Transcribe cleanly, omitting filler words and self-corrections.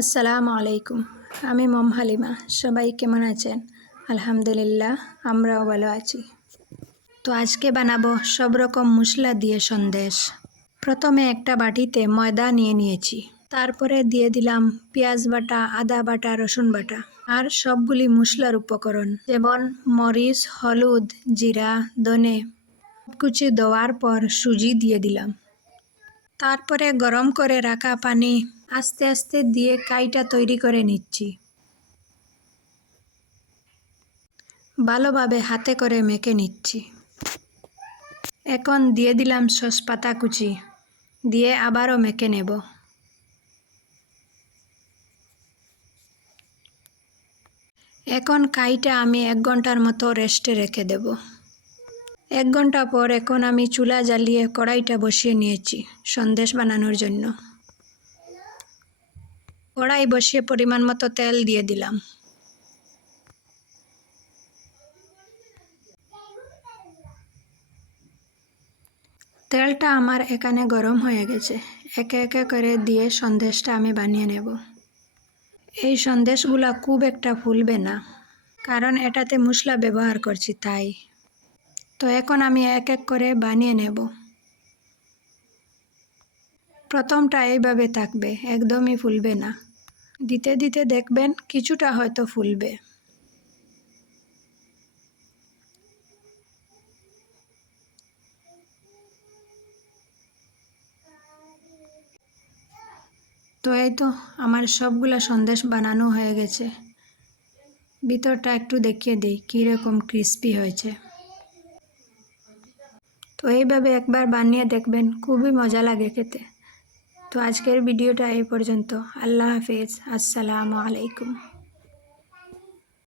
আসসালামু আলাইকুম। আমি মম হালিমা। সবাই কেমন আছেন? আলহামদুলিল্লাহ, আমরাও ভালো আছি। তো আজকে বানাবো সব রকম মশলা দিয়ে সন্দেশ। প্রথমে একটা বাটিতে ময়দা নিয়ে নিয়েছি। তারপরে দিয়ে দিলাম পেঁয়াজ বাটা, আদা বাটা, রসুন বাটা আর সবগুলি মশলার উপকরণ যেমন মরিচ, হলুদ, জিরা, ধনে কুচি দেওয়ার পর সুজি দিয়ে দিলাম। তারপরে গরম করে রাখা পানি আস্তে আস্তে দিয়ে কাইটা তৈরি করে নিচ্ছি। ভালোভাবে হাতে করে মেখে নিচ্ছি। এখন দিয়ে দিলাম সস পাতা কুচি, দিয়ে আবারও মেখে নেব। এখন কাইটা আমি 1 ঘন্টার মতো রেস্টে রেখে দেব। 1 ঘন্টা পর এখন আমি চুলা জ্বালিয়ে কড়াইটা বসিয়ে নিয়েছি সন্দেশ বানানোর জন্য। কড়াই বসিয়ে পরিমাণ মতো তেল দিয়ে দিলাম। তেলটা আমার এখানে গরম হয়ে গেছে। একে একে করে দিয়ে সন্দেশটা আমি বানিয়ে নেব। এই সন্দেশগুলা খুব একটা ফুলবে না, কারণ এটাতে মশলা ব্যবহার করছি তাই। তো এখন আমি এক এক করে বানিয়ে নেব। প্রথমটা এইভাবে থাকবে, একদমই ফুলবে না। দিতে দিতে দেখবেন কিছুটা হয়তো ফুলবে। তো এই তো আমার সবগুলা সন্দেশ বানানো হয়ে গেছে। ভিতরটা একটু দেখিয়ে দিই কীরকম ক্রিস্পি হয়েছে। তো এইভাবে একবার বানিয়ে দেখবেন, খুবই মজা লাগে খেতে। তো আজকের ভিডিওটা এই পর্যন্ত। আল্লাহ হাফিজ। আসসালামু আলাইকুম।